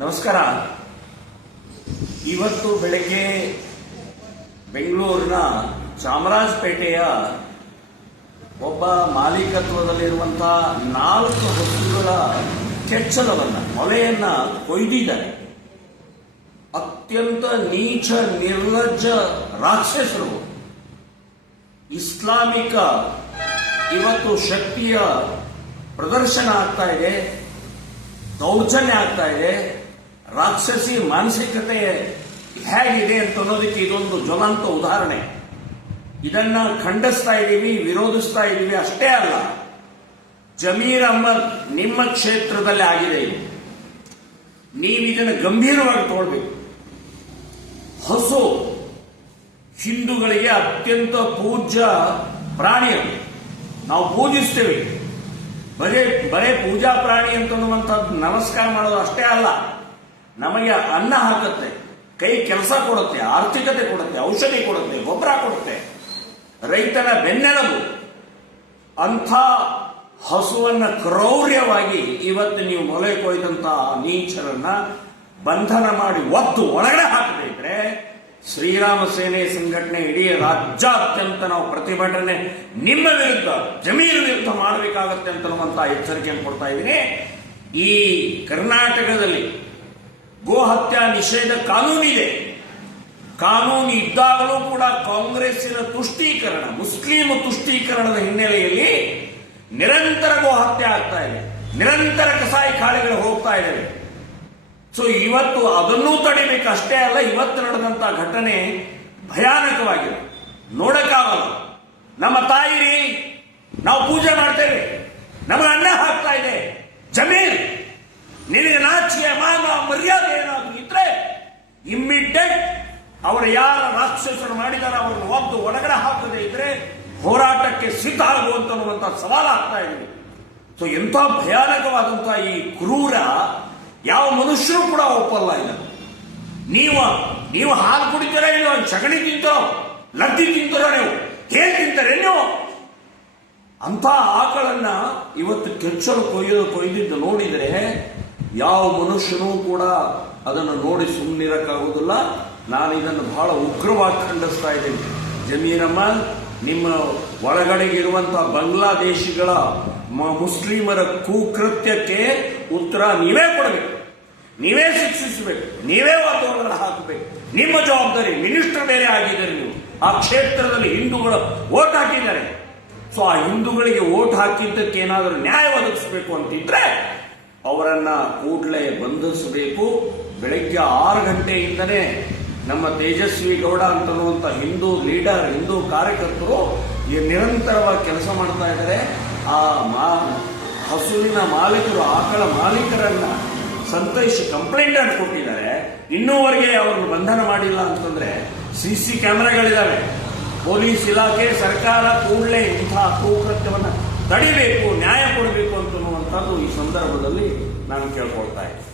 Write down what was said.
ನಮಸ್ಕಾರ ಇವತ್ತು ಬೆಳಗ್ಗೆ ಬೆಂಗಳೂರಿನ ಚಾಮರಾಜಪೇಟೆಯ ಒಬ್ಬ ಮಾಲೀಕತ್ವದಲ್ಲಿರುವಂತಹ ನಾಲ್ಕು ವಸ್ತುಗಳ ಕೆಚ್ಚಲವನ್ನು ಮೊಲೆಯನ್ನ ಕೊಯ್ದಿದ್ದಾರೆ ಅತ್ಯಂತ ನೀಚ ನಿರ್ಲಜ್ಜ ರಾಕ್ಷಸರು ಇಸ್ಲಾಮಿಕ ಇವತ್ತು ಶಕ್ತಿಯ ಪ್ರದರ್ಶನ ಆಗ್ತಾ ಇದೆ ದೌರ್ಜನ್ಯ ಆಗ್ತಾ ಇದೆ ರಾಕ್ಷಸಿ ಮಾನಸಿಕತೆ ಹೇಗಿದೆ ಅಂತ ಅನ್ನೋದಕ್ಕೆ ಇದೊಂದು ಜ್ವಲಂತ ಉದಾಹರಣೆ ಇದನ್ನ ಖಂಡಿಸ್ತಾ ಇದ್ದೀವಿ ವಿರೋಧಿಸ್ತಾ ಇದ್ದೀವಿ ಅಷ್ಟೇ ಅಲ್ಲ ಜಮೀರ್ ಅಹ್ಮದ್ ನಿಮ್ಮ ಕ್ಷೇತ್ರದಲ್ಲಿ ಆಗಿದೆ ಇದು ನೀವು ಇದನ್ನು ಗಂಭೀರವಾಗಿ ತಗೊಳ್ಬೇಕು ಹಸು ಹಿಂದೂಗಳಿಗೆ ಅತ್ಯಂತ ಪೂಜ್ಯ ಪ್ರಾಣಿ ನಾವು ಪೂಜಿಸ್ತೇವೆ ಬರೇ ಬರೇ ಪೂಜಾ ಪ್ರಾಣಿ ಅಂತ ನಮಸ್ಕಾರ ಮಾಡೋದು ಅಷ್ಟೇ ಅಲ್ಲ ನಮಗೆ ಅನ್ನ ಹಾಕುತ್ತೆ ಕೈ ಕೆಲಸ ಕೊಡುತ್ತೆ ಆರ್ಥಿಕತೆ ಕೊಡುತ್ತೆ ಔಷಧಿ ಕೊಡುತ್ತೆ ಗೊಬ್ಬರ ಕೊಡುತ್ತೆ ರೈತನ ಬೆನ್ನೆಲುಬು ಅಂಥ ಹಸುವನ್ನು ಕ್ರೌರ್ಯವಾಗಿ ಇವತ್ತು ನೀವು ಮೊಲೆ ಕೊಯ್ದಂತಹ ನೀಚರನ್ನ ಬಂಧನ ಮಾಡಿ ಒತ್ತು ಒಳಗಡೆ ಹಾಕಬೇಕ್ರೆ ಶ್ರೀರಾಮ ಸೇನೆ ಸಂಘಟನೆ ಇಡೀ ರಾಜ್ಯಾದ್ಯಂತ ನಾವು ಪ್ರತಿಭಟನೆ ನಿಮ್ಮ ವಿರುದ್ಧ ಜಮೀನು ವಿರುದ್ಧ ಮಾಡಬೇಕಾಗತ್ತೆ ಅಂತ ಎಚ್ಚರಿಕೆಯನ್ನು ಕೊಡ್ತಾ ಇದ್ದೀನಿ ಈ ಕರ್ನಾಟಕದಲ್ಲಿ ಗೋ ಹತ್ಯಾ ನಿಷೇಧ ಕಾನೂನಿದೆ ಕಾನೂನು ಇದ್ದಾಗಲೂ ಕೂಡ ಕಾಂಗ್ರೆಸ್ಸಿನ ತುಷ್ಟೀಕರಣ ಮುಸ್ಲಿಂ ತುಷ್ಟೀಕರಣದ ಹಿನ್ನೆಲೆಯಲ್ಲಿ ನಿರಂತರ ಗೋ ಹತ್ಯೆ ಆಗ್ತಾ ಇದೆ ನಿರಂತರ ಕಸಾಯಿ ಖಾಲಿಗಳು ಹೋಗ್ತಾ ಇದ್ದಾವೆ ಸೊ ಇವತ್ತು ಅದನ್ನೂ ತಡಿಬೇಕು ಅಷ್ಟೇ ಅಲ್ಲ ಇವತ್ತು ನಡೆದಂತ ಘಟನೆ ಭಯಾನಕವಾಗಿದೆ ನೋಡಕ್ಕಾಗಲ್ಲ ನಮ್ಮ ತಾಯಿರಿ ನಾವು ಪೂಜೆ ಮಾಡ್ತೇವೆ ನಮಗೆ ಅನ್ನ ಹಾಕ್ತಾ ಇದೆ ಜಮೀನ್ ನಿನಗೆ ನಾಚಿಕೆ ಮಾ ಮರ್ಯಾದೆ ಏನಾದರೂ ಇದ್ರೆ ಇಮ್ಮಿಡಿಯೇಟ್ ಅವರು ಯಾರ ರಾಕ್ಷಸರು ಮಾಡಿದಾರ ಅವರನ್ನು ಒಬ್ಬ ಒಳಗಡೆ ಹಾಕದೆ ಇದ್ರೆ ಹೋರಾಟಕ್ಕೆ ಸಿದ್ಧ ಆಗುವಂತ ಸವಾಲು ಆಗ್ತಾ ಇದೆ ಸೊ ಎಂಥ ಭಯಾನಕವಾದಂತಹ ಈ ಕ್ರೂರ ಯಾವ ಮನುಷ್ಯರು ಕೂಡ ಒಪ್ಪಲ್ಲ ಇಲ್ಲ ನೀವು ನೀವು ಹಾಲು ಕುಡಿತೀರ ಇಲ್ಲ ಸಗಣಿ ತಿಂತಾರೋ ಲದ್ದಿ ತಿಂತಾರೋ ನೀವು ಹೇಗೆ ತಿಂತಾರೆ ನೀವು ಅಂಥ ಆಕಳನ್ನ ಇವತ್ತು ಕೆಚ್ಚಲು ಕೊಯ್ಯೋ ಕೊಯ್ದಿದ್ದು ನೋಡಿದರೆ ಯಾವ ಮನುಷ್ಯನೂ ಕೂಡ ಅದನ್ನು ನೋಡಿ ಸುಮ್ಮನಿರಕ್ಕಾಗೋದಿಲ್ಲ ನಾನು ಇದನ್ನು ಬಹಳ ಉಗ್ರವಾಗಿ ಖಂಡಿಸ್ತಾ ಇದ್ದೀನಿ ಜಮೀನಮ್ಮ ನಿಮ್ಮ ಒಳಗಡೆಗಿರುವಂಥ ಬಾಂಗ್ಲಾದೇಶಿಗಳ ಮುಸ್ಲಿಮರ ಕುಕೃತ್ಯಕ್ಕೆ ಉತ್ತರ ನೀವೇ ಕೊಡಬೇಕು ನೀವೇ ಶಿಕ್ಷಿಸಬೇಕು ನೀವೇ ವಾತಾವರಣ ಹಾಕಬೇಕು ನಿಮ್ಮ ಜವಾಬ್ದಾರಿ ಮಿನಿಸ್ಟರ್ ಬೇರೆ ಆಗಿದ್ದಾರೆ ನೀವು ಆ ಕ್ಷೇತ್ರದಲ್ಲಿ ಹಿಂದೂಗಳು ಓಟ್ ಹಾಕಿದ್ದಾರೆ ಸೊ ಆ ಹಿಂದೂಗಳಿಗೆ ಓಟ್ ಹಾಕಿದ್ದಕ್ಕೆ ಏನಾದರೂ ನ್ಯಾಯ ಒದಗಿಸಬೇಕು ಅಂತಿದ್ರೆ ಅವರನ್ನ ಕೂಡಲೇ ಬಂಧಿಸಬೇಕು ಬೆಳಗ್ಗೆ ಆರು ಗಂಟೆಯಿಂದನೇ ನಮ್ಮ ತೇಜಸ್ವಿ ಗೌಡ ಅಂತ ಹಿಂದೂ ಲೀಡರ್ ಹಿಂದೂ ಕಾರ್ಯಕರ್ತರು ನಿರಂತರವಾಗಿ ಕೆಲಸ ಮಾಡ್ತಾ ಇದ್ದಾರೆ ಆ ಮಾ ಹಸುವಿನ ಮಾಲೀಕರು ಆಕಳ ಮಾಲೀಕರನ್ನ ಸಂತೈಸಿ ಕಂಪ್ಲೇಂಟ್ ಅಂತ ಕೊಟ್ಟಿದ್ದಾರೆ ಇನ್ನೂವರೆಗೆ ಅವ್ರನ್ನ ಬಂಧನ ಮಾಡಿಲ್ಲ ಅಂತಂದ್ರೆ ಸಿ ಸಿ ಕ್ಯಾಮೆರಾಗಳಿದ್ದಾವೆ ಪೊಲೀಸ್ ಇಲಾಖೆ ಸರ್ಕಾರ ಕೂಡಲೇ ಇಂತಹ ಕುಕೃತ್ಯವನ್ನು ತಡಿಬೇಕು ನ್ಯಾಯ ಕೊಡಬೇಕು ಅಂತನ್ನುವಂಥದ್ದು ಈ ಸಂದರ್ಭದಲ್ಲಿ ನಾನು ಕೇಳ್ಕೊಳ್ತಾ ಇದ್ದೀನಿ